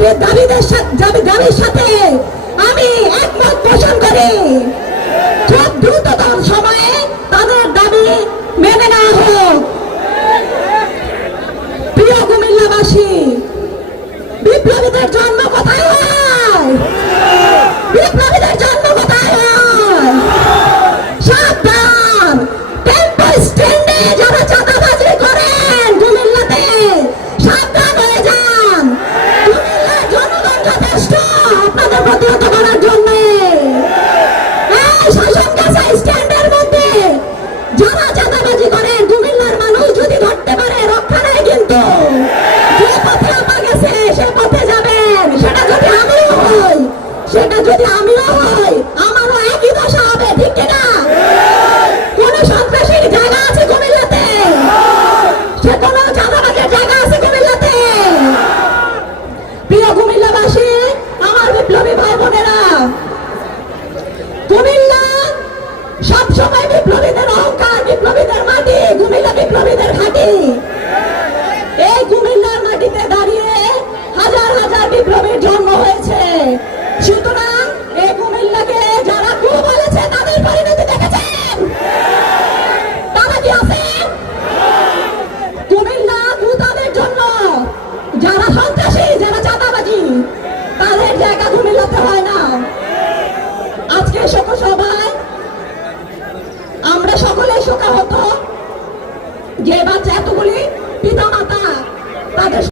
দাবিদের সাথে দাবির সাথে আমি একমত পোষণ করি। খুব দ্রুততম সময়ে তাদের দাবি মেনে নেওয়া হোক। প্রিয় কুমিল্লাবাসী, বিপ্লবীদের জন্ম কোথায় হয়? বিপ্লবীদের জন্ম সেটা যদি আমিও হই আমারও একই দশা হবে, ঠিক কিনা? কোন সন্ত্রাসীর জায়গা আছে কুমিল্লাতে? সে কোন চাঁদাবাজের জায়গা আছে কুমিল্লাতে? প্রিয় কুমিল্লাবাসী, আমার বিপ্লবী ভাই বোনেরা, কুমিল্লা সবসময় বিপ্লবীদের অহংকার, বিপ্লবীদের মাটি, কুমিল্লা বিপ্লবীদের ঘাঁটি। এই কুমিল্লার মাটিতে দাঁড়িয়ে হাজার হাজার বিপ্লবীর জন্ম হয়েছে। হয় না? আজকে শোক সভায় আমরা সকলে শোকাহত যে বাচ্চা এতগুলি পিতা মাতা তাদের